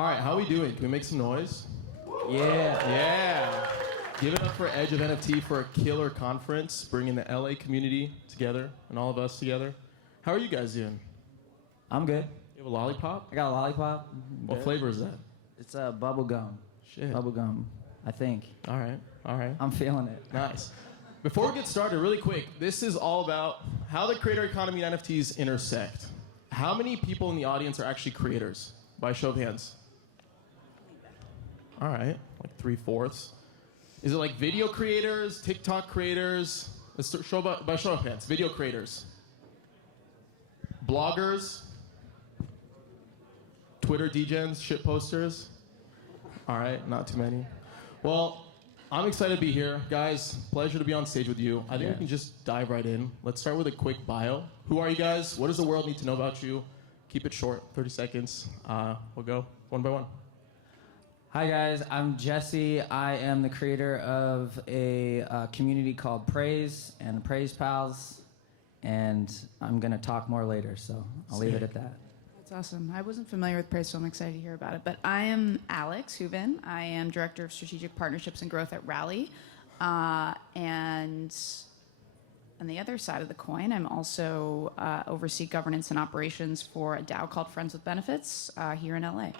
All right, how are we doing? Can we make some noise? Yeah. Yeah. Give it up for Edge of NFT for a killer conference, bringing the LA community together and all of us together. How are you guys doing? I'm good. You have a lollipop? I got a lollipop. What flavor is that? It's bubble gum. Shit. Bubble gum, I think. All right. I'm feeling it. Nice. Before we get started, really quick, this is all about how the creator economy and NFTs intersect. How many people in the audience are actually creators? By show of hands. All right, like 3/4. Is it like video creators, TikTok creators? Let's show by show of hands. Video creators. Bloggers. Twitter degens, shit posters. All right, not too many. Well, I'm excited to be here. Guys, pleasure to be on stage with you. I think we can just dive right in. Let's start with a quick bio. Who are you guys? What does the world need to know about you? Keep it short, 30 seconds. We'll go one by one. Hi guys, I'm Jesse. I am the creator of a community called Praise and the Praise Pals, and I'm gonna talk more later, so I'll leave it at that. That's awesome. I wasn't familiar with Praise, so I'm excited to hear about it. But I am Alex Hooven. I am Director of Strategic Partnerships and Growth at Rally. And on the other side of the coin, I'm also oversee governance and operations for a DAO called Friends with Benefits here in LA.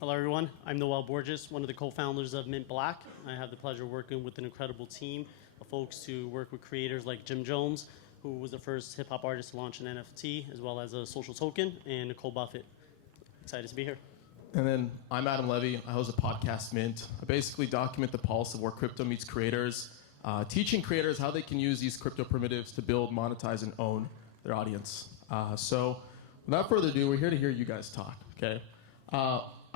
Hello, everyone. I'm Noel Borges, one of the co-founders of Mintblack. I have the pleasure of working with an incredible team of folks to work with creators like Jim Jones, who was the first hip-hop artist to launch an NFT, as well as a social token, and Nicole Buffett. Excited to be here. And then I'm Adam Levy. I host a podcast, Mint. I basically document the pulse of where crypto meets creators, teaching creators how they can use these crypto primitives to build, monetize, and own their audience. So without further ado, we're here to hear you guys talk, okay?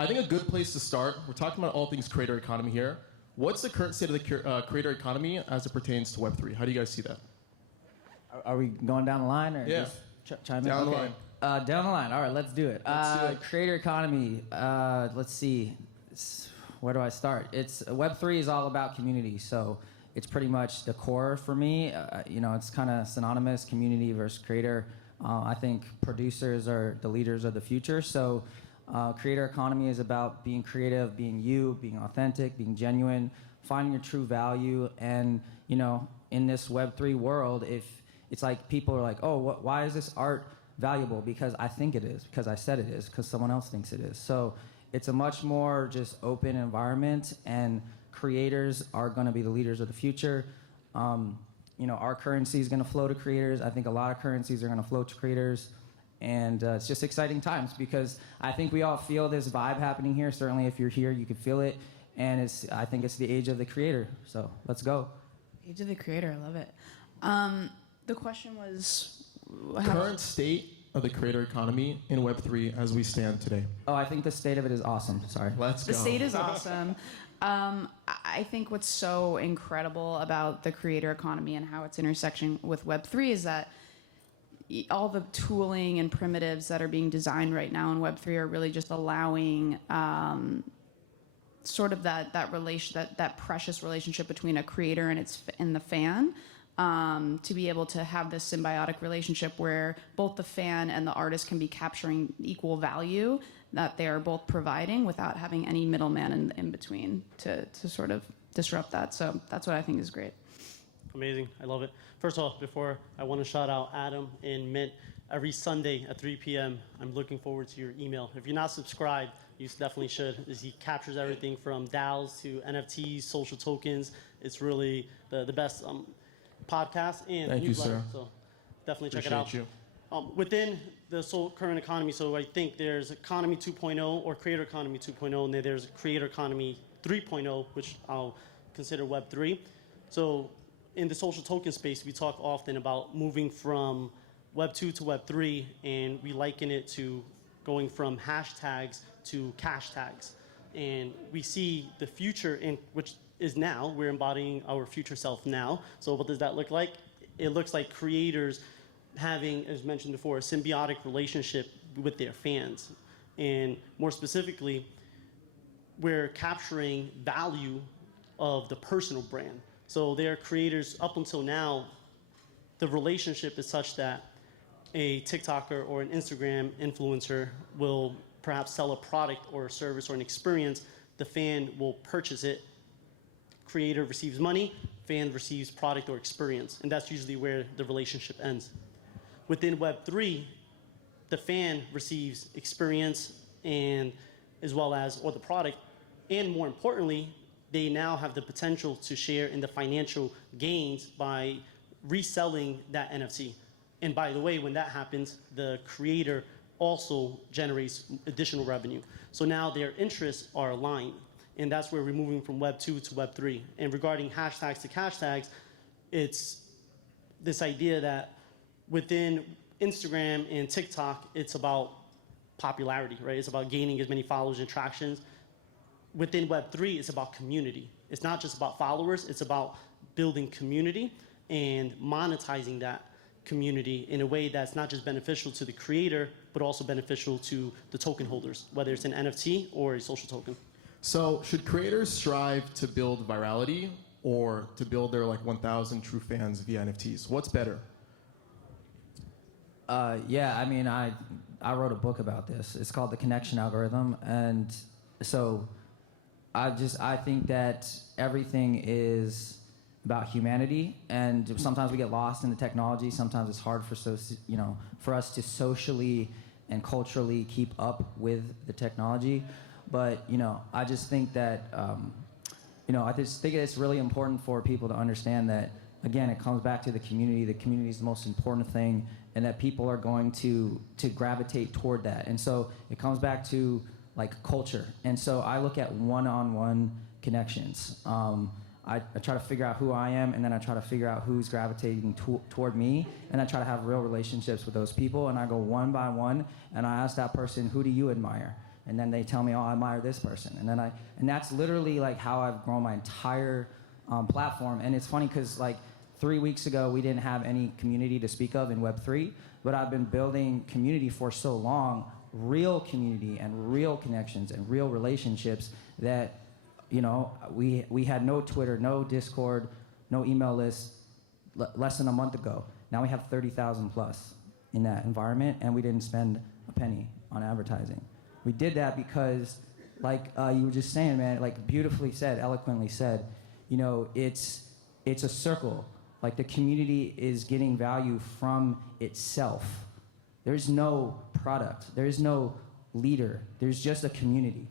I think a good place to start, we're talking about all things creator economy here. What's the current state of the creator economy as it pertains to Web3? How do you guys see that? Are we going down the line or just chime in? Down the line. Down the line. All right, let's do it. Creator economy. Let's see. Where do I start? Web3 is all about community, so it's pretty much the core for me. It's kind of synonymous, community versus creator. I think producers are the leaders of the future, so creator economy is about being creative, being you, being authentic, being genuine, finding your true value, and in this Web3 world, if it's like people are like, oh, why is this art valuable? Because I think it is, because I said it is, because someone else thinks it is. So it's a much more just open environment, and creators are going to be the leaders of the future. Our currency is going to flow to creators. I think a lot of currencies are going to flow to creators. And it's just exciting times because I think we all feel this vibe happening here. Certainly if you're here, you can feel it. And I think it's the age of the creator. So let's go. Age of the creator, I love it. The question was... Current state of the creator economy in Web3 as we stand today. Oh, I think the state of it is awesome. Sorry. Let's go. The state is awesome. I think what's so incredible about the creator economy and how it's intersecting with Web3 is that all the tooling and primitives that are being designed right now in Web3 are really just allowing sort of that precious relationship between a creator and the fan to be able to have this symbiotic relationship where both the fan and the artist can be capturing equal value that they are both providing without having any middleman in between to sort of disrupt that. So that's what I think is great. Amazing. I love it. First off, before I want to shout out Adam and Mint. Every Sunday at 3 p.m., I'm looking forward to your email. If you're not subscribed, you definitely should, as he captures everything from DAOs to NFTs, social tokens. It's really the best podcast and Thank newsletter. You, sir. So definitely check Appreciate it out. Within the current economy, so I think there's economy 2.0 or creator economy 2.0, and then there's creator economy 3.0, which I'll consider Web3. So in the social token space, we talk often about moving from Web 2 to Web 3, and we liken it to going from hashtags to cash tags. And we see the future, which is now, we're embodying our future self now. So what does that look like? It looks like creators having, as mentioned before, a symbiotic relationship with their fans. And more specifically, we're capturing value of the personal brand. So their creators, up until now, the relationship is such that a TikToker or an Instagram influencer will perhaps sell a product or a service or an experience, the fan will purchase it. Creator receives money, fan receives product or experience, and that's usually where the relationship ends. Within Web3, the fan receives experience and as well as or the product, and more importantly, they now have the potential to share in the financial gains by reselling that NFT. And by the way, when that happens, the creator also generates additional revenue. So now their interests are aligned. And that's where we're moving from Web 2 to Web 3. And regarding hashtags to cash tags, it's this idea that within Instagram and TikTok, it's about popularity, right? It's about gaining as many followers and attractions. Within Web 3, it's about community. It's not just about followers, it's about building community and monetizing that community in a way that's not just beneficial to the creator, but also beneficial to the token holders, whether it's an NFT or a social token. So should creators strive to build virality or to build their like 1,000 true fans via NFTs? What's better? Yeah, I mean, I wrote a book about this. It's called The Connection Algorithm. And so I think that everything is about humanity, and sometimes we get lost in the technology. Sometimes it's hard for us to socially and culturally keep up with the technology. But I just think that I just think it's really important for people to understand that, again, it comes back to the community. The community is the most important thing, and that people are going to gravitate toward that. And so it comes back to like culture. And so I look at one-on-one connections. I try to figure out who I am, and then I try to figure out who's gravitating toward me, and I try to have real relationships with those people, and I go one by one, and I ask that person, who do you admire? And then they tell me, oh, I admire this person. And that's literally like how I've grown my entire platform. And it's funny because like 3 weeks ago, we didn't have any community to speak of in Web3, but I've been building community for so long, real community and real connections and real relationships that, we had no Twitter, no Discord, no email list less than a month ago. Now we have 30,000 plus in that environment, and we didn't spend a penny on advertising. We did that because, like you were just saying, man, like beautifully said, eloquently said, it's a circle. Like the community is getting value from itself. There's no product. There's no leader. There's just a community,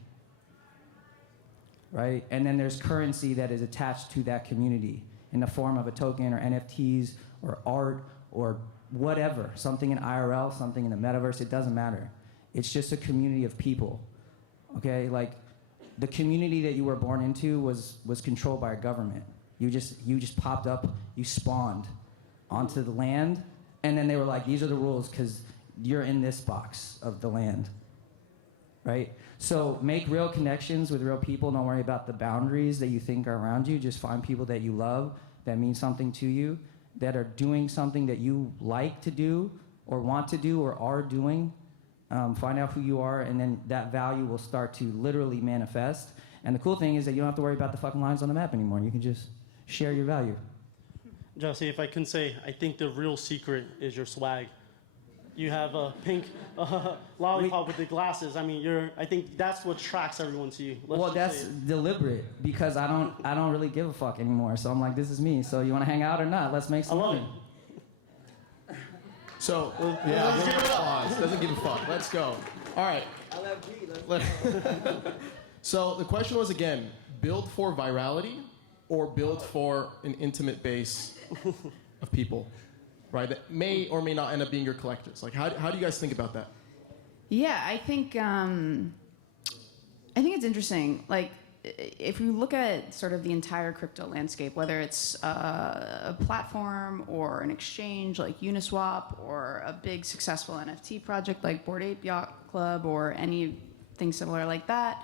right? And then there's currency that is attached to that community in the form of a token or NFTs or art or whatever, something in IRL, something in the metaverse, it doesn't matter. It's just a community of people, okay? Like the community that you were born into was controlled by a government. You just popped up, you spawned onto the land, and then they were like, these are the rules because you're in this box of the land, right? So make real connections with real people. Don't worry about the boundaries that you think are around you. Just find people that you love, that mean something to you, that are doing something that you like to do or want to do or are doing. Find out who you are, and then that value will start to literally manifest. And the cool thing is that you don't have to worry about the fucking lines on the map anymore. You can just share your value. Jesse, if I can say, I think the real secret is your swag. You have a pink lollipop with the glasses. I mean, I think that's what attracts everyone to you. Well, that's deliberate because I don't really give a fuck anymore. So I'm like, this is me. So you want to hang out or not? Let's make some money. So, yeah, we'll give applause. Doesn't give a fuck. Let's go. All right. So the question was, again, build for virality or build for an intimate base of people, right? That may or may not end up being your collectors. Like, how do you guys think about that? Yeah, I think it's interesting. Like, if you look at sort of the entire crypto landscape, whether it's a platform or an exchange like Uniswap or a big successful NFT project like Bored Ape Yacht Club or anything similar like that,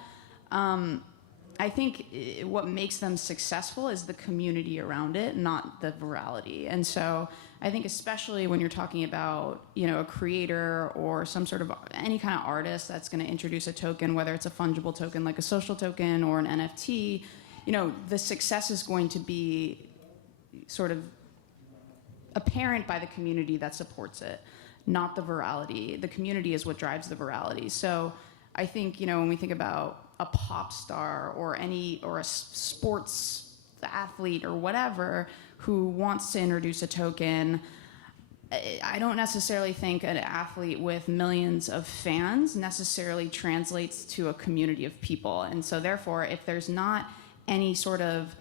I think what makes them successful is the community around it, not the virality. And so I think especially when you're talking about, a creator or some sort of any kind of artist that's going to introduce a token, whether it's a fungible token like a social token or an NFT, the success is going to be sort of apparent by the community that supports it, not the virality. The community is what drives the virality. So I think, when we think about a pop star or a sports athlete or whatever who wants to introduce a token, I don't necessarily think an athlete with millions of fans necessarily translates to a community of people. And so therefore, if there's not any sort of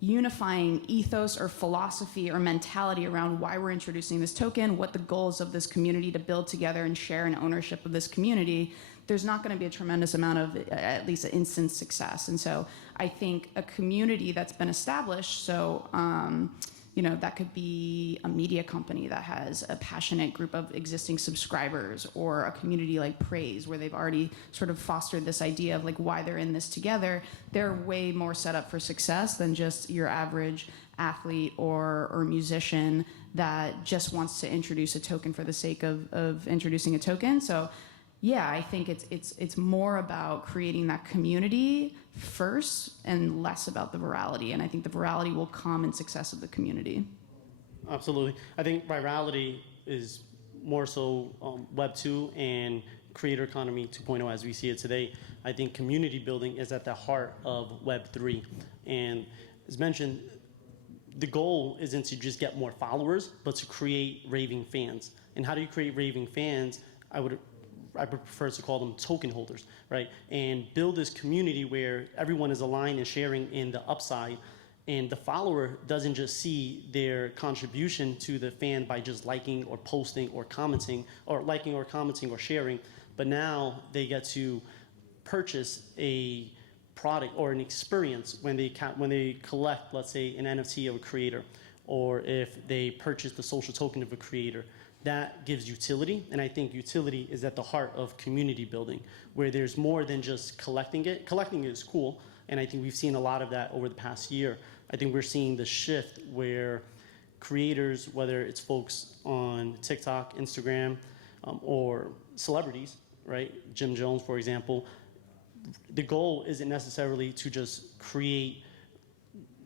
unifying ethos or philosophy or mentality around why we're introducing this token, what the goals of this community to build together and share an ownership of this community, there's not going to be a tremendous amount of at least instant success. And so I think a community that's been established, so that could be a media company that has a passionate group of existing subscribers, or a community like Praise, where they've already sort of fostered this idea of like why they're in this together. They're way more set up for success than just your average athlete or musician that just wants to introduce a token for the sake of introducing a token. So yeah, I think it's more about creating that community first and less about the virality. And I think the virality will come in success of the community. Absolutely. I think virality is more so Web 2 and creator economy 2.0 as we see it today. I think community building is at the heart of Web 3. And as mentioned, the goal isn't to just get more followers, but to create raving fans. And how do you create raving fans? I would prefer to call them token holders, right? And build this community where everyone is aligned and sharing in the upside, and the follower doesn't just see their contribution to the fan by just liking or posting or commenting, or liking or commenting or sharing, but now they get to purchase a product or an experience when they collect, let's say, an NFT of a creator, or if they purchase the social token of a creator. That gives utility, and I think utility is at the heart of community building, where there's more than just collecting it. Collecting it is cool, and I think we've seen a lot of that over the past year. I think we're seeing the shift where creators, whether it's folks on TikTok, Instagram, or celebrities, right? Jim Jones, for example, the goal isn't necessarily to just create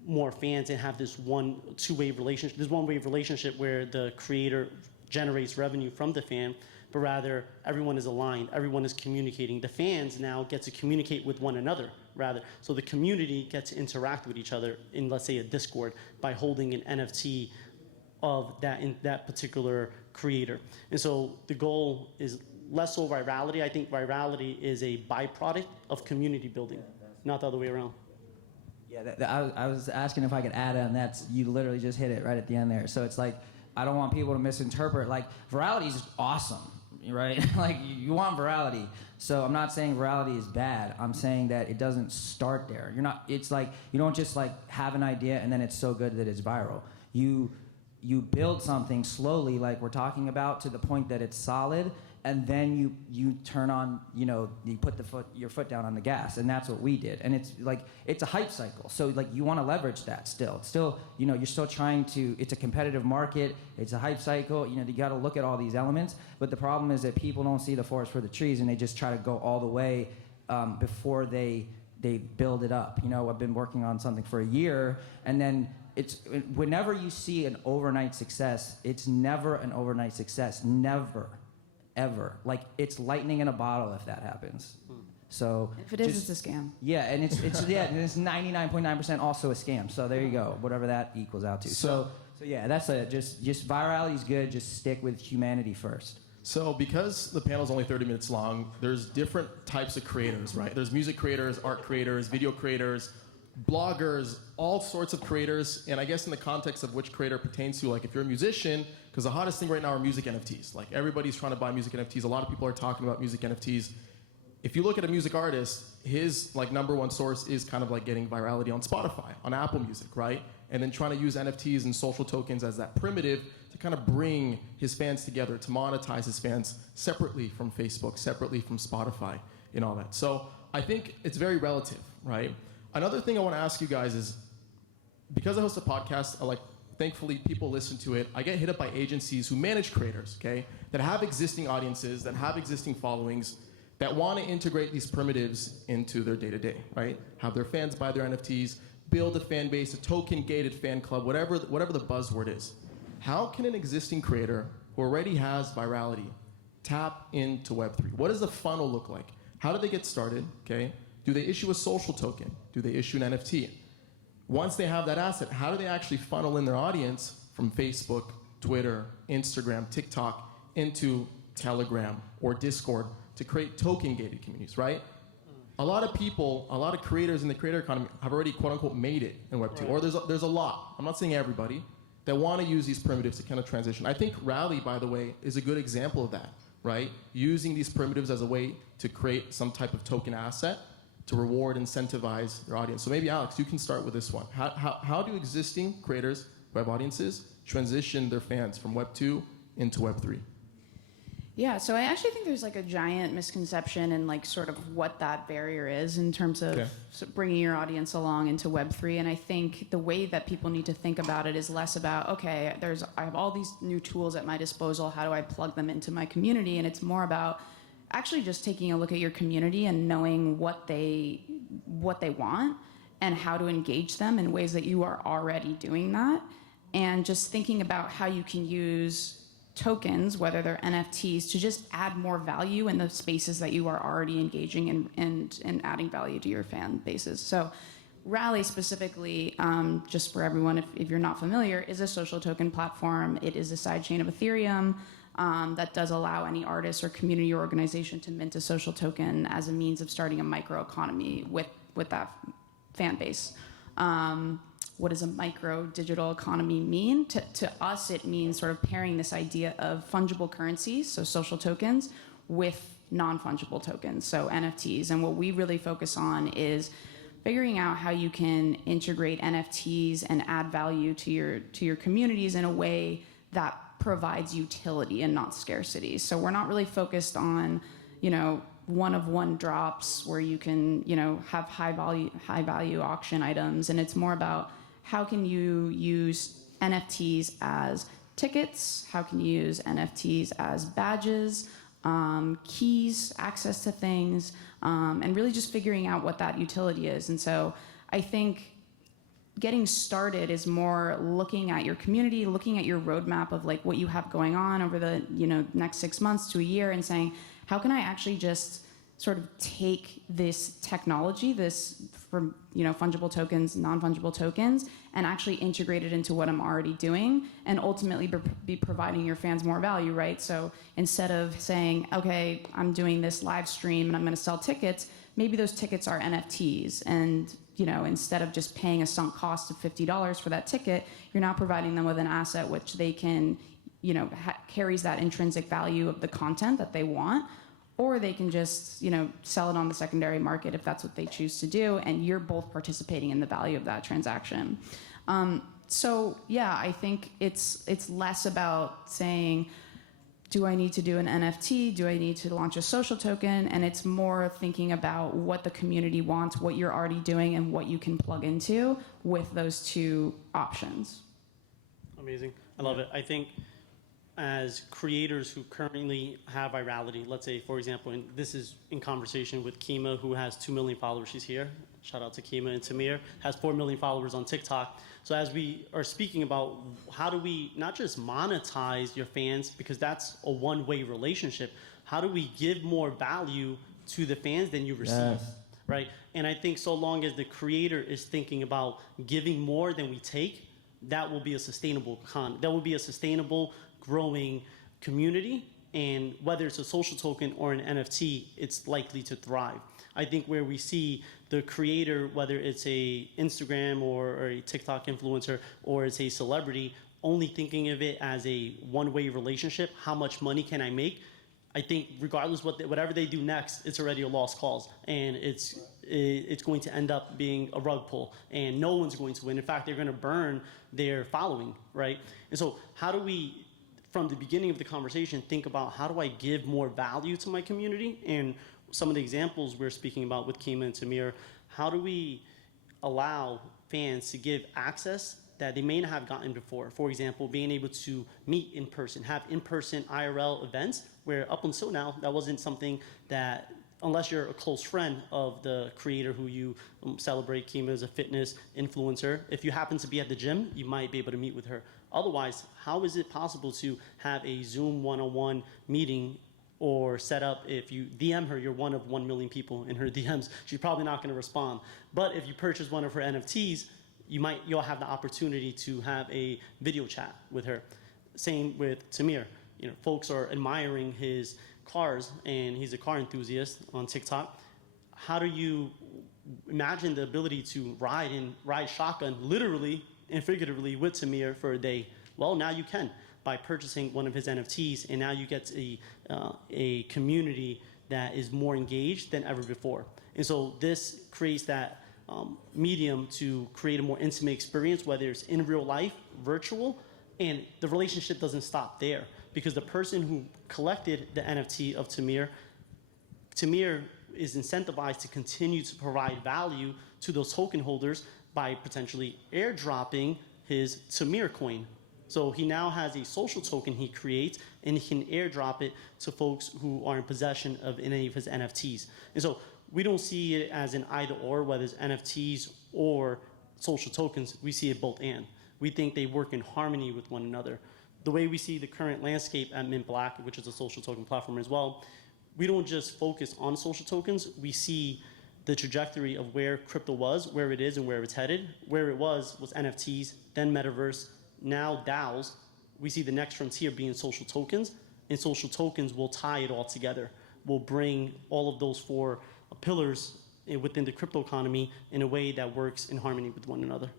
more fans and have this one-way relationship where the creator generates revenue from the fan, but rather everyone is aligned, everyone is communicating. The fans now get to communicate with one another, rather. So the community gets to interact with each other in, let's say, a Discord by holding an NFT of that particular creator. And so the goal is less so virality. I think virality is a byproduct of community building, not the other way around. Yeah, I was asking if I could add on that. You literally just hit it right at the end there. So it's like, I don't want people to misinterpret. Like, virality is awesome, right? Like, you want virality. So I'm not saying virality is bad. I'm saying that it doesn't start there. It's like, you don't just like have an idea and then it's so good that it's viral. You build something slowly, like we're talking about, to the point that it's solid, and then you turn on, you put your foot down on the gas, and that's what we did. And it's like, it's a hype cycle. So like, you want to leverage that still. It's still, you're still trying to, it's a competitive market, it's a hype cycle, you got to look at all these elements. But the problem is that people don't see the forest for the trees, and they just try to go all the way before they build it up. I've been working on something for a year, and then whenever you see an overnight success, it's never an overnight success. Never. Ever. Like, it's lightning in a bottle if that happens. So if it is, it's a scam. Yeah, and it's 99.9% also a scam. So there you go, whatever that equals out to. So yeah, that's just virality is good. Just stick with humanity first. So because the panel's only 30 minutes long, there's different types of creators, right? There's music creators, art creators, video creators, bloggers, all sorts of creators. And I guess in the context of which creator pertains to, like, if you're a musician, because the hottest thing right now are music NFTs. Like, everybody's trying to buy music NFTs. A lot of people are talking about music NFTs. If you look at a music artist, his like number one source is kind of like getting virality on Spotify, on Apple Music, right? And then trying to use NFTs and social tokens as that primitive to kind of bring his fans together, to monetize his fans separately from Facebook, separately from Spotify, and all that. So I think it's very relative, right? Another thing I want to ask you guys is, because I host a podcast, thankfully people listen to it. I get hit up by agencies who manage creators, okay, that have existing audiences, that have existing followings, that want to integrate these primitives into their day-to-day, right? Have their fans buy their NFTs, build a fan base, a token-gated fan club, whatever the buzzword is. How can an existing creator who already has virality tap into Web3? What does the funnel look like? How do they get started? Okay. Do they issue a social token? Do they issue an NFT? Once they have that asset, how do they actually funnel in their audience from Facebook, Twitter, Instagram, TikTok into Telegram or Discord to create token-gated communities, right? A lot of people, a lot of creators in the creator economy have already, quote unquote, made it in Web2. Or there's a lot, I'm not saying everybody, that want to use these primitives to kind of transition. I think Rally, by the way, is a good example of that, right? Using these primitives as a way to create some type of token asset to reward, incentivize their audience. So maybe Alex, you can start with this one. How do existing creators, web audiences, transition their fans from Web 2 into Web 3? Yeah, so I actually think there's like a giant misconception in like sort of what that barrier is in terms of bringing your audience along into Web3. And I think the way that people need to think about it is less about, okay, I have all these new tools at my disposal. How do I plug them into my community? And it's more about actually just taking a look at your community and knowing what they want and how to engage them in ways that you are already doing that. And just thinking about how you can use tokens, whether they're NFTs, to just add more value in the spaces that you are already engaging in and adding value to your fan bases. So Rally specifically, just for everyone, if you're not familiar, is a social token platform. It is a sidechain of Ethereum that does allow any artist or community or organization to mint a social token as a means of starting a microeconomy with that fan base. What does a micro digital economy mean? To us, it means sort of pairing this idea of fungible currencies, so social tokens, with non-fungible tokens, so NFTs. And what we really focus on is figuring out how you can integrate NFTs and add value to your communities in a way that provides utility and not scarcity. So we're not really focused on, one-of-one drops where you can, have high value auction items. And it's more about how can you use NFTs as tickets? How can you use NFTs as badges, keys, access to things, and really just figuring out what that utility is. And so I think getting started is more looking at your community, looking at your roadmap of like what you have going on over the next 6 months to a year, and saying, how can I actually just sort of take this technology, this from fungible tokens, non-fungible tokens, and actually integrate it into what I'm already doing, and ultimately be providing your fans more value, right? So instead of saying, okay, I'm doing this live stream and I'm going to sell tickets, maybe those tickets are NFTs, and instead of just paying a sunk cost of $50 for that ticket, you're now providing them with an asset which they can, carries that intrinsic value of the content that they want. Or they can just, sell it on the secondary market if that's what they choose to do, and you're both participating in the value of that transaction. So yeah, I think it's less about saying, do I need to do an NFT? Do I need to launch a social token? And it's more thinking about what the community wants, what you're already doing, and what you can plug into with those two options. Amazing. I love it. I think as creators who currently have virality, let's say, for example, and this is in conversation with Kima, who has 2 million followers. She's here. Shout out to Kima. And Tamir has 4 million followers on TikTok. So as we are speaking about how do we not just monetize your fans, because that's a one-way relationship, how do we give more value to the fans than you receive, right? And I think so long as the creator is thinking about giving more than we take, that will be a sustainable growing community, and whether it's a social token or an NFT, it's likely to thrive. I think where we see the creator, whether it's a Instagram or a TikTok influencer or it's a celebrity, only thinking of it as a one-way relationship, how much money can I make? I think regardless whatever they do next, it's already a lost cause, and it's going to end up being a rug pull, and no one's going to win. In fact, they're going to burn their following, right? And so how do we, from the beginning of the conversation, think about how do I give more value to my community? And some of the examples we're speaking about with Kima and Tamir, how do we allow fans to give access that they may not have gotten before? For example, being able to meet in person, have in-person IRL events, where up until now, that wasn't something that, unless you're a close friend of the creator who you celebrate. Kima is a fitness influencer. If you happen to be at the gym, you might be able to meet with her. Otherwise, how is it possible to have a Zoom one-on-one meeting or set up. If you DM her, you're one of 1 million people in her DMs. She's probably not going to respond. But if you purchase one of her NFTs, you'll have the opportunity to have a video chat with her. Same with Tamir. Folks are admiring his cars, and he's a car enthusiast on TikTok. How do you imagine the ability to ride shotgun literally and figuratively with Tamir for a day? Well, now you can by purchasing one of his NFTs, and now you get a community that is more engaged than ever before. And so this creates that medium to create a more intimate experience, whether it's in real life, virtual, and the relationship doesn't stop there, because the person who collected the NFT of Tamir is incentivized to continue to provide value to those token holders by potentially airdropping his Tamir coin. So he now has a social token he creates, and he can airdrop it to folks who are in possession of any of his NFTs. And so we don't see it as an either or, whether it's NFTs or social tokens. We see it both and. We think they work in harmony with one another. The way we see the current landscape at Mintblack, which is a social token platform as well, we don't just focus on social tokens. We see the trajectory of where crypto was, where it is, and where it's headed. Where it was NFTs, then metaverse, now DAOs. We see the next frontier being social tokens, and social tokens will tie it all together. We'll bring all of those 4 pillars within the crypto economy in a way that works in harmony with one another.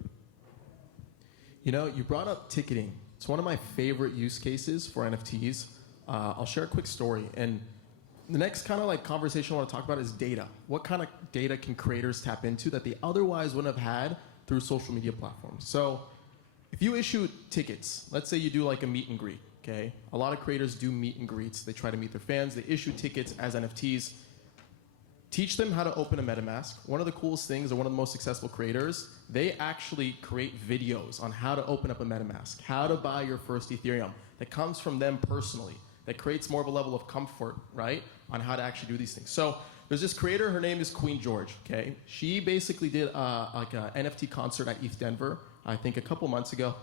You brought up ticketing. It's one of my favorite use cases for NFTs. I'll share a quick story. And the next kind of conversation I want to talk about is data. What kind of data can creators tap into that they otherwise wouldn't have had through social media platforms? So if you issue tickets, let's say you do a meet and greet, okay? A lot of creators do meet and greets. They try to meet their fans. They issue tickets as NFTs. Teach them how to open a MetaMask. One of the coolest things, or one of the most successful creators, they actually create videos on how to open up a MetaMask, how to buy your first Ethereum. That comes from them personally. That creates more of a level of comfort, right, on how to actually do these things. So there's this creator, her name is Queen George, okay? She basically did an NFT concert at ETH Denver, I think a couple months ago,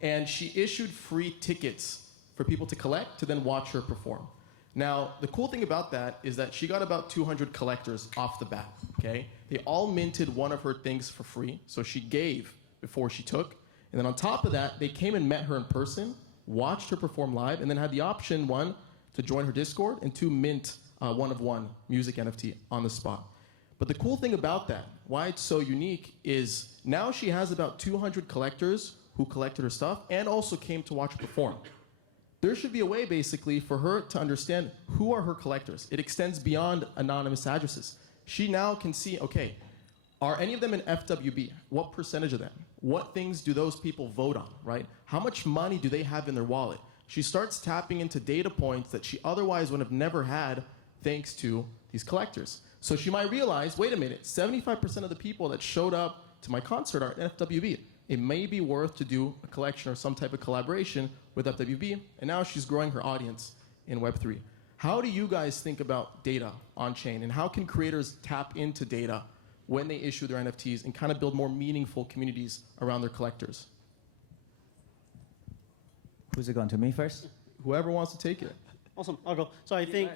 and she issued free tickets for people to collect to then watch her perform. Now, the cool thing about that is that she got about 200 collectors off the bat, okay? They all minted one of her things for free, so she gave before she took. And then on top of that, they came and met her in person, watched her perform live, and then had the option, 1, to join her Discord, and 2, mint one-of-one music NFT on the spot. But the cool thing about that, why it's so unique, is now she has about 200 collectors who collected her stuff and also came to watch her perform. There should be a way, basically, for her to understand who are her collectors. It extends beyond anonymous addresses. She now can see, okay, are any of them in FWB? What percentage of them? What things do those people vote on, right? How much money do they have in their wallet? She starts tapping into data points that she otherwise would have never had thanks to these collectors. So she might realize, wait a minute, 75% of the people that showed up to my concert are FWB. It may be worth to do a collection or some type of collaboration with FWB, and now she's growing her audience in Web3. How do you guys think about data on-chain, and how can creators tap into data when they issue their NFTs and kind of build more meaningful communities around their collectors? Who's it going to, me first? Whoever wants to take it. Awesome, I'll go. So I think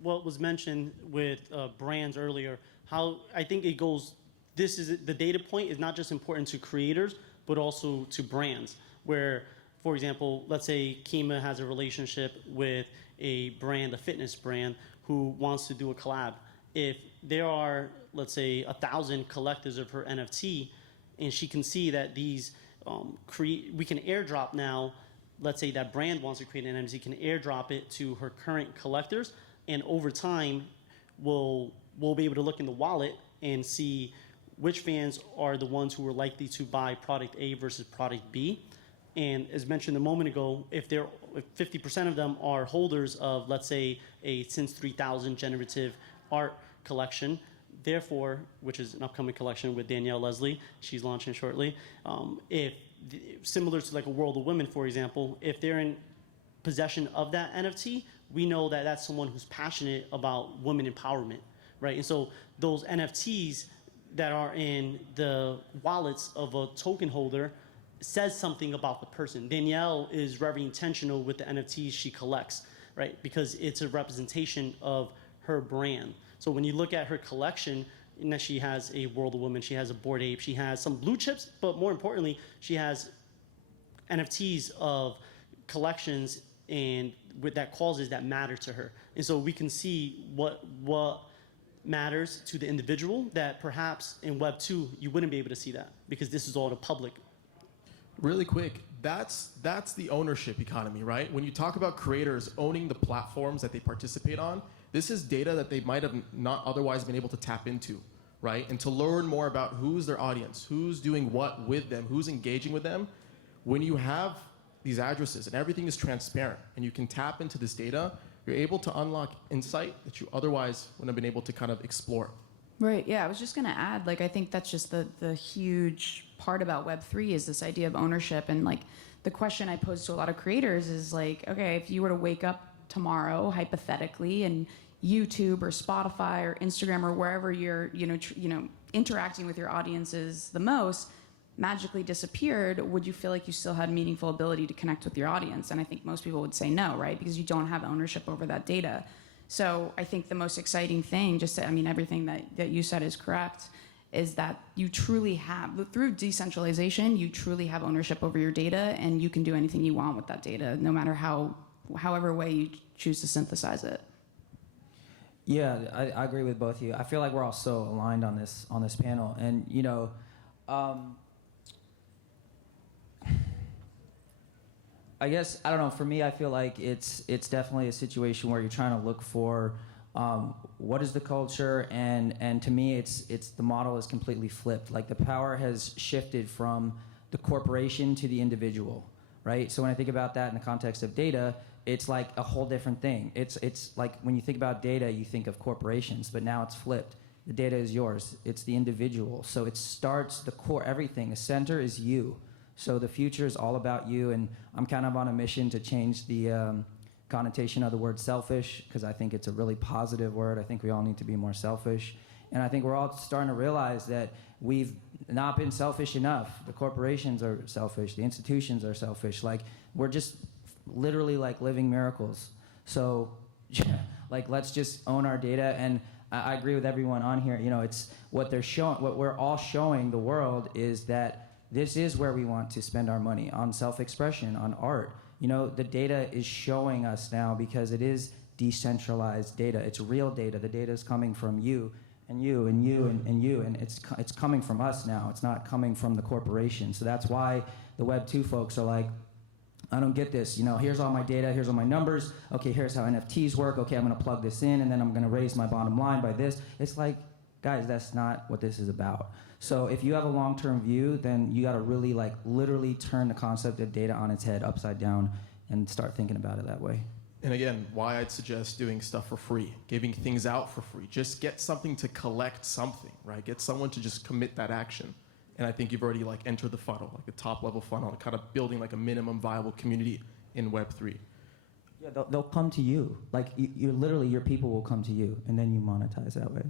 what was mentioned with brands earlier, how I think it goes, the data point is not just important to creators, but also to brands, where, for example, let's say Kima has a relationship with a brand, a fitness brand, who wants to do a collab. If there are, let's say, 1,000 collectors of her NFT, and she can see that these, we can airdrop now, let's say that brand wants to create an NFT, can airdrop it to her current collectors, and over time, we'll be able to look in the wallet and see which fans are the ones who are likely to buy product A versus product B. And as mentioned a moment ago, if 50% of them are holders of, let's say, a Since 3000 generative art collection, therefore, which is an upcoming collection with Danielle Leslie, she's launching shortly, similar to like a World of Women, for example, if they're in possession of that NFT, we know that that's someone who's passionate about women empowerment, right? And so those NFTs that are in the wallets of a token holder says something about the person. Danielle is very intentional with the NFTs she collects. right? Because it's a representation of her brand. So when you look at her collection, and that she has a World of Women, she has a Bored Ape, she has some blue chips, but more importantly, she has NFTs of collections and with that causes that matter to her. And so we can see what matters to the individual that perhaps in Web 2 you wouldn't be able to see that because this is all the public. Really quick, that's the ownership economy, right? When you talk about creators owning the platforms that they participate on, this is data that they might have not otherwise been able to tap into, right? And to learn more about who's their audience, who's doing what with them, who's engaging with them. When you have these addresses and everything is transparent and you can tap into this data, you're able to unlock insight that you otherwise wouldn't have been able to kind of explore. Right. Yeah, I was just going to add, like, I think that's just the huge part about Web3 is this idea of ownership. And like the question I pose to a lot of creators is like, okay, if you were to wake up tomorrow, hypothetically, and YouTube or Spotify or Instagram or wherever you're, interacting with your audiences the most, magically disappeared, would you feel like you still had meaningful ability to connect with your audience? And I think most people would say no, right? Because you don't have ownership over that data. So I think the most exciting thing, everything that you said is correct, is that you truly have, through decentralization, you truly have ownership over your data and you can do anything you want with that data, no matter however way you choose to synthesize it. Yeah, I agree with both of you. I feel like we're all so aligned on this panel. And, I guess, I don't know, for me, I feel like it's definitely a situation where you're trying to look for what is the culture, and to me, it's the model is completely flipped. Like the power has shifted from the corporation to the individual, right? So when I think about that in the context of data, it's like a whole different thing. It's like when you think about data, you think of corporations, but now it's flipped. The data is yours. It's the individual. So it starts the core, everything. The center is you. So the future is all about you, and I'm kind of on a mission to change the connotation of the word selfish, because I think it's a really positive word. I think we all need to be more selfish. And I think we're all starting to realize that we've not been selfish enough. The corporations are selfish. The institutions are selfish. Like, we're just literally like living miracles. So like, let's just own our data. And I agree with everyone on here. It's what they're showing, what we're all showing the world is that this is where we want to spend our money, on self-expression, on art. The data is showing us now, because it is decentralized data. It's real data. The data is coming from you and you and you and you, and it's coming from us now. It's not coming from the corporation. So that's why the Web 2 folks are like, I don't get this. Here's all my data. Here's all my numbers. Okay, here's how NFTs work. Okay, I'm going to plug this in, and then I'm going to raise my bottom line by this. It's like, guys, that's not what this is about. So if you have a long-term view, then you got to really, like, literally turn the concept of data on its head, upside down, and start thinking about it that way. And again, why I'd suggest doing stuff for free, giving things out for free. Just get something to collect something, right? Get someone to just commit that action. And I think you've already entered the funnel, like the top level funnel, kind of building like a minimum viable community in Web3. Yeah, they'll come to you. Like, you literally, your people will come to you, and then you monetize that way.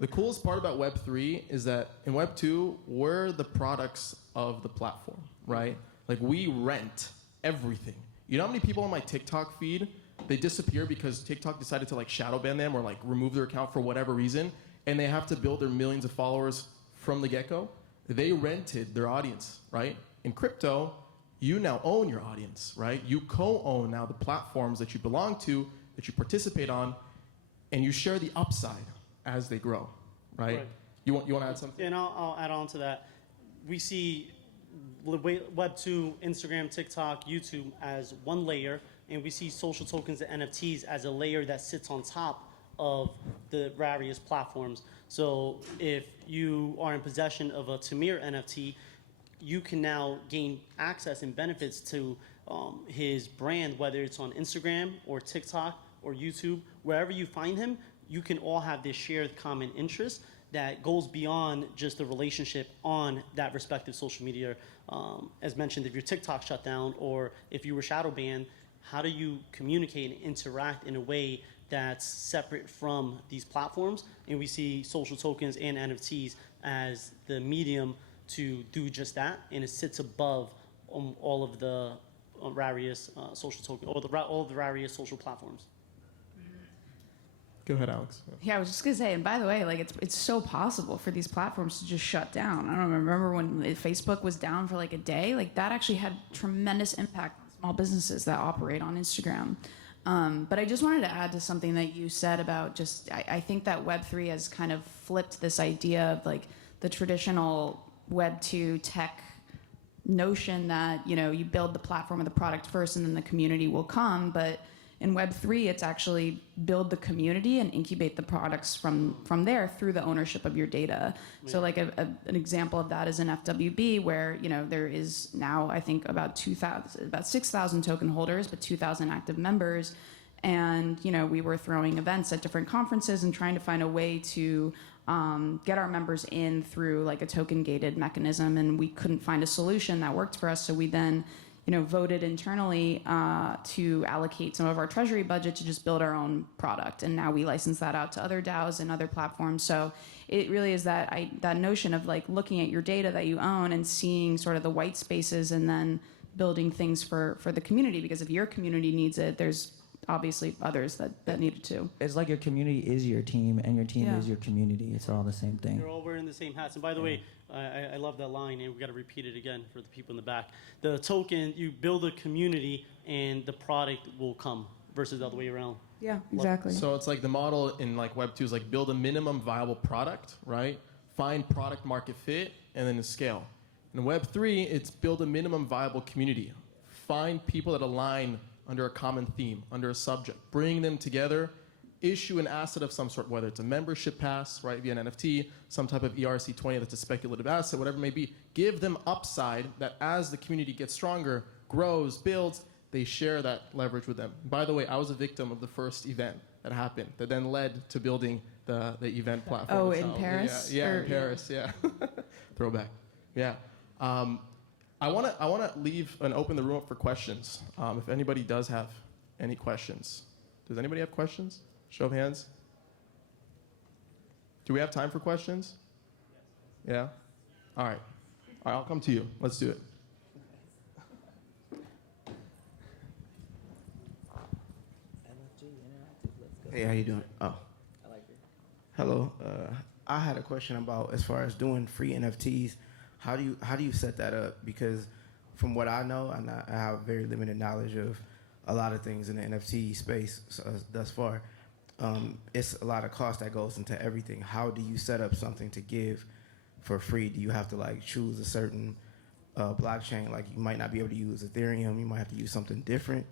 The coolest part about Web3 is that in Web2, we're the products of the platform, right? Like, we rent everything. You know how many people on my TikTok feed, they disappear because TikTok decided to shadow ban them or remove their account for whatever reason, and they have to build their millions of followers from the get-go? They rented their audience, right? In crypto, you now own your audience, right? You co-own now the platforms that you belong to, that you participate on, and you share the upside as they grow, right? You want to add something? And I'll add on to that. We see Web 2, Instagram, TikTok, YouTube as one layer, and we see social tokens and NFTs as a layer that sits on top of the various platforms. So if you are in possession of a Tamir NFT, you can now gain access and benefits to his brand, whether it's on Instagram or TikTok or YouTube. Wherever you find him, you can all have this shared common interest that goes beyond just the relationship on that respective social media. As mentioned, if your TikTok shut down or if you were shadow banned, how do you communicate and interact in a way that's separate from these platforms? And we see social tokens and NFTs as the medium to do just that, and it sits above all of the various social tokens, or all the various social platforms. Go ahead, Alex. Yeah, I was just gonna say, and by the way, like it's so possible for these platforms to just shut down. I don't remember when Facebook was down for like a day. Like that actually had tremendous impact on small businesses that operate on Instagram. But I just wanted to add to something that you said about just I think that Web3 has kind of flipped this idea of like the traditional Web2 tech notion that you build the platform or the product first and then the community will come. But in Web3, it's actually build the community and incubate the products from there through the ownership of your data. Yeah. So like an example of that is in FWB, where there is now I think about 6,000 token holders, but 2,000 active members, and we were throwing events at different conferences and trying to find a way to get our members in through like a token gated mechanism, and we couldn't find a solution that worked for us. So we then voted internally to allocate some of our treasury budget to just build our own product. And now we license that out to other DAOs and other platforms. So it really is that notion of like looking at your data that you own and seeing sort of the white spaces and then building things for the community. Because if your community needs it, there's obviously others that need it too. It's like your community is your team and your team is your community. It's all the same thing. You're all wearing the same hats. And by the way, I love that line, and we got to repeat it again for the people in the back. The token, you build a community, and the product will come, versus the other way around. Yeah, exactly. So it's like the model in like Web2 is like build a minimum viable product, right? Find product market fit, and then scale. In Web3, it's build a minimum viable community. Find people that align under a common theme, under a subject. Bring them together. Issue an asset of some sort, whether it's a membership pass, right, via an NFT, some type of ERC20 that's a speculative asset, whatever it may be. Give them upside that as the community gets stronger, grows, builds, they share that leverage with them. By the way, I was a victim of the first event that happened that then led to building the event platform. Oh, in Paris? Yeah, in Paris, yeah. Throwback. Yeah. I want to leave and open the room up for questions. If anybody does have any questions. Does anybody have questions? Show of hands. Do we have time for questions? Yeah? All right. All right, I'll come to you. Let's do it. Hey, how you doing? Oh. I like it. Hello. I had a question about as far as doing free NFTs. How do you set that up? Because from what I know, I have very limited knowledge of a lot of things in the NFT space thus far. It's a lot of cost that goes into everything. How do you set up something to give for free? Do you have to like choose a certain blockchain? Like you might not be able to use Ethereum. You might have to use something different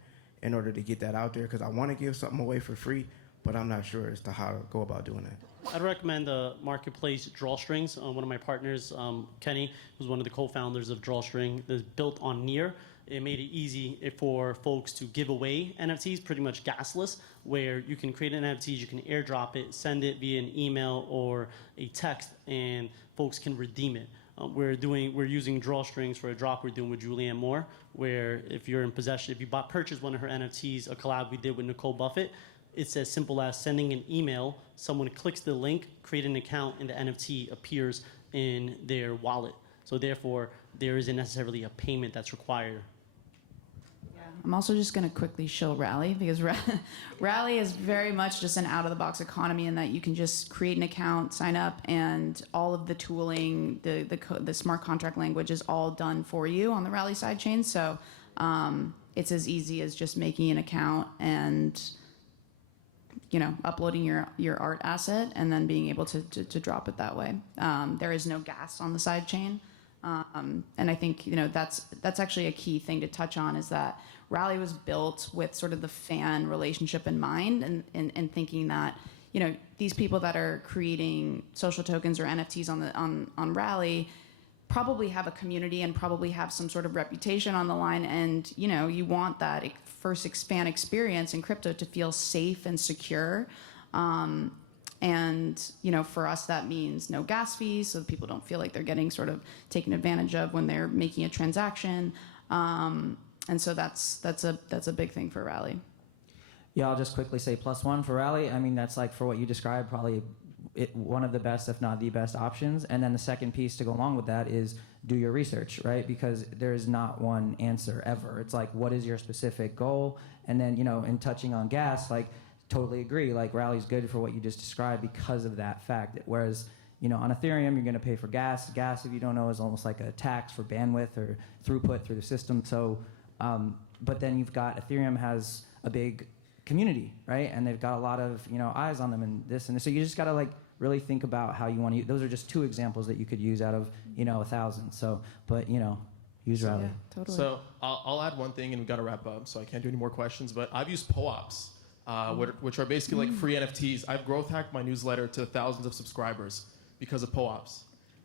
in order to get that out there. Because I want to give something away for free, but I'm not sure as to how to go about doing that. I'd recommend the marketplace Drawstrings. One of my partners, Kenny, who's one of the co-founders of Drawstring, is built on Near. It made it easy for folks to give away NFTs, pretty much gasless, where you can create an NFT, you can airdrop it, send it via an email or a text, and folks can redeem it. We're using Drawstrings for a drop we're doing with Julianne Moore, where if you're in possession, if you purchase one of her NFTs, a collab we did with Nicole Buffett, it's as simple as sending an email, someone clicks the link, create an account, and the NFT appears in their wallet. So therefore, there isn't necessarily a payment that's required. I'm also just going to quickly shill Rally, because Rally is very much just an out-of-the-box economy in that you can just create an account, sign up, and all of the tooling, the smart contract language is all done for you on the Rally sidechain. So it's as easy as just making an account and uploading your art asset and then being able to drop it that way. There is no gas on the sidechain. And I think that's actually a key thing to touch on, is that Rally was built with sort of the fan relationship in mind, and thinking that these people that are creating social tokens or NFTs on Rally probably have a community and probably have some sort of reputation on the line, and you want that first fan experience in crypto to feel safe and secure. And for us, that means no gas fees, so that people don't feel like they're getting sort of taken advantage of when they're making a transaction. And so that's a big thing for Rally. Yeah, I'll just quickly say +1 for Rally. I mean, that's like for what you described, probably one of the best, if not the best options. And then the second piece to go along with that is do your research, right? Because there is not one answer ever. It's like, what is your specific goal? And then, in touching on gas, like, totally agree. Like Rally's good for what you just described because of that fact. Whereas, on Ethereum, you're going to pay for gas. Gas, if you don't know, is almost like a tax for bandwidth or throughput through the system. So, but then you've got Ethereum has a big community, right? And they've got a lot of, eyes on them and this and this. So you just got to like really think about how you want to use. Those are just 2 examples that you could use out of, 1,000. So, but, use Rally. Yeah, totally. So I'll add one thing, and we've got to wrap up, so I can't do any more questions. But I've used POAPs, which are basically like free NFTs. I've growth hacked my newsletter to thousands of subscribers because of POAPs.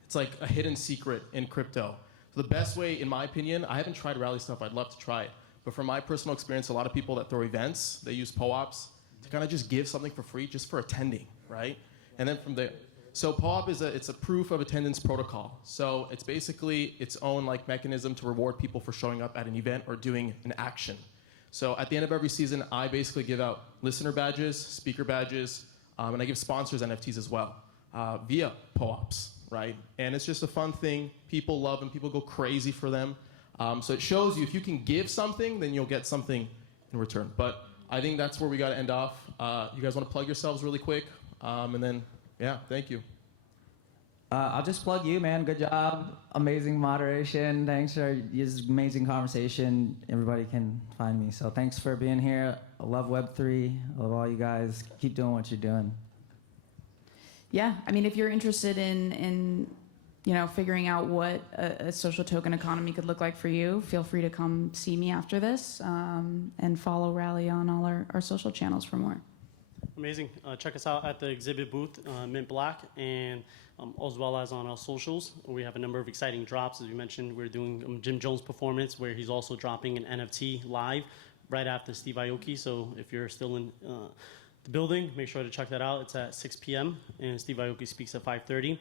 It's like a hidden secret in crypto. So the best way, in my opinion, I haven't tried Rally stuff. I'd love to try it. But from my personal experience, a lot of people that throw events, they use POAPs to kind of just give something for free just for attending, right? And then from there, so POAP it's a proof of attendance protocol. So it's basically its own like mechanism to reward people for showing up at an event or doing an action. So at the end of every season, I basically give out listener badges, speaker badges, and I give sponsors NFTs as well via POAPs, right? And it's just a fun thing. People love them. People go crazy for them. So it shows you if you can give something, then you'll get something in return. But I think that's where we got to end off. You guys want to plug yourselves really quick? And then, yeah, thank you. I'll just plug you, man. Good job. Amazing moderation. Thanks for this amazing conversation. Everybody can find me. So thanks for being here. I love Web3. I love all you guys. Keep doing what you're doing. Yeah, I mean, if you're interested in figuring out what a social token economy could look like for you, feel free to come see me after this and follow Rally on all our social channels for more. Amazing. Check us out at the exhibit booth, Mintblack, and as well as on our socials. We have a number of exciting drops. As we mentioned, we're doing Jim Jones' performance, where he's also dropping an NFT live right after Steve Aoki. So if you're still in the building, make sure to check that out. It's at 6 p.m. and Steve Aoki speaks at 5:30.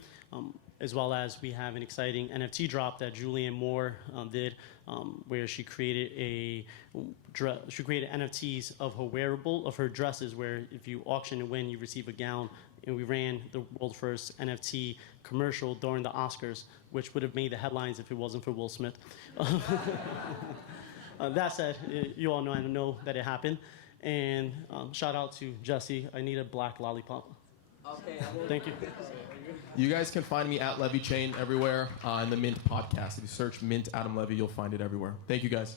As well as we have an exciting NFT drop that Julianne Moore did, where she created NFTs of her dresses, where if you auction and win, you receive a gown. And we ran the world's first NFT commercial during the Oscars, which would have made the headlines if it wasn't for Will Smith. That said, you all know that it happened. And shout out to Jesse. I need a black lollipop. Okay. Thank you. You guys can find me at Levy Chain everywhere in the Mint podcast. If you search Mint Adam Levy, you'll find it everywhere. Thank you, guys.